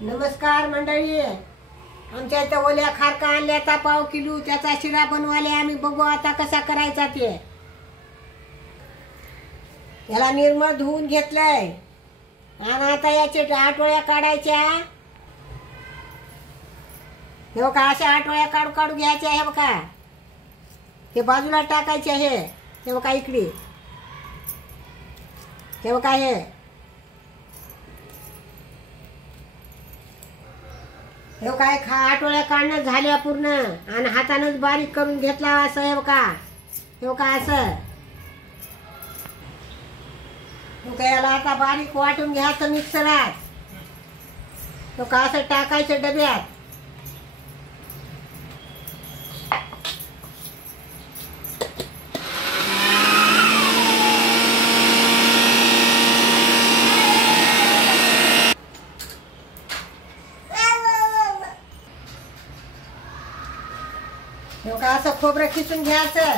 नमस्कार मंडळी, आमच्या इथं ओल्या खारका आणल्या आता पाव किलो, त्याचा शिरा बनवायला आम्ही बघू आता कसा करायचा ते। याला निर्मळ धुवून घेतलंय आणि आता याचे आठवड्या काढायच्या। हे बघा अशा आठवड्या काढू काढू घ्यायच्या। हे बघा हे बाजूला टाकायचे आहे। हे बघा इकडे, हे बघा हे काय आठवड्या काढणं झाल्या पूर्ण आणि हातानंच बारीक करून घेतला असं। हे बघा हे बघा असं। याला आता बारीक वाटून घ्यायचं मिक्सरात। तो का असं टाकायचं डब्यात। का असं खोबरं खिसून घ्यायचं।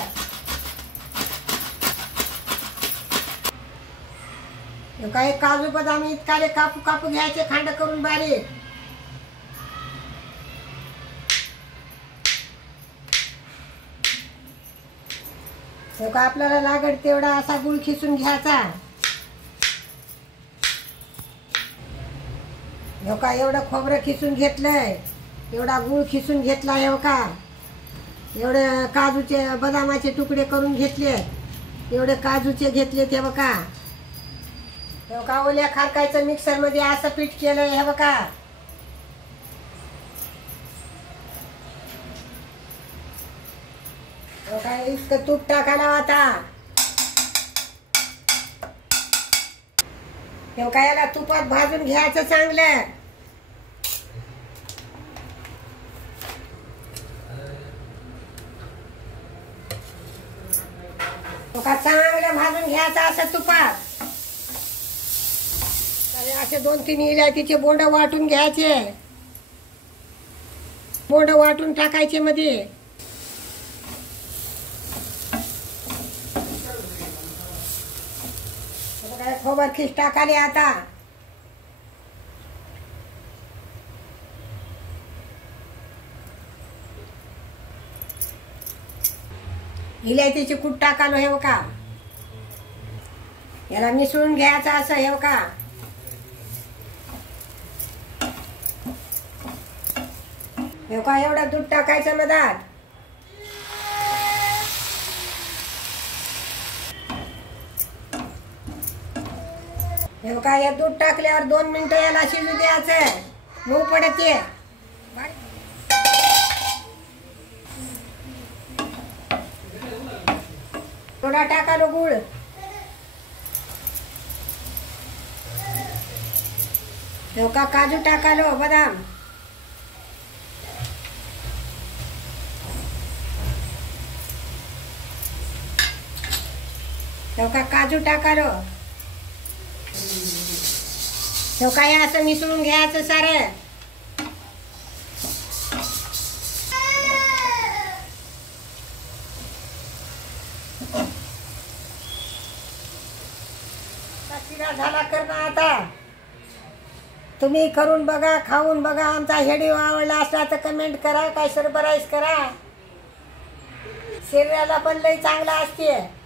काही काजू बदाम इतकाले कापू कापू घ्यायचे, खांड करून बारीक। का आपल्याला लागेल तेवढा असा गुळ खिसून घ्यायचा। का एवढं खोबरं खिसून घेतलंय, एवढा गुळ खिसून घेतला। हे का एवढे काजूचे बदामाचे तुकडे करून घेतले, एवढे काजूचे घेतले। ते बघा हे बघा ओल्या खारकायचं मिक्सर मध्ये असं पीठ केलंय। हे बघा इतकं तूप टाकायला आता। हे बघा याला तुपात भाजून घ्यायचं चांगलं। चांगलं भाजून घ्यायचं असं तुपात। असे 2-3 इलायचीचे बोंड वाटून घ्यायचे, बोंड वाटून टाकायचे मध्ये। खोबर खीस टाकाले आता। इलायचीची कूट टाकालो। हे बघा याला मिसळून घ्यायचं असं। हे बघा हे बघा एवढं दूध टाकायचं मधात। हे बघा हे दूध टाकल्यावर 2 मिनिटं याला शिजू द्यायचं, मऊ पडते। थोडा टाकालो गुळ। हे का काजू टाकालो, बदाम। हे का काजू टाकालो। हे काय असं मिसळून घ्यायचं सारं। शिरा झाला करणं आता। तुम्ही करून बघा, खाऊन बघा। आमचा व्हिडिओ आवडला असला तर कमेंट करा, काय सरप्राईज करा। शरीराला पण लई चांगला असते।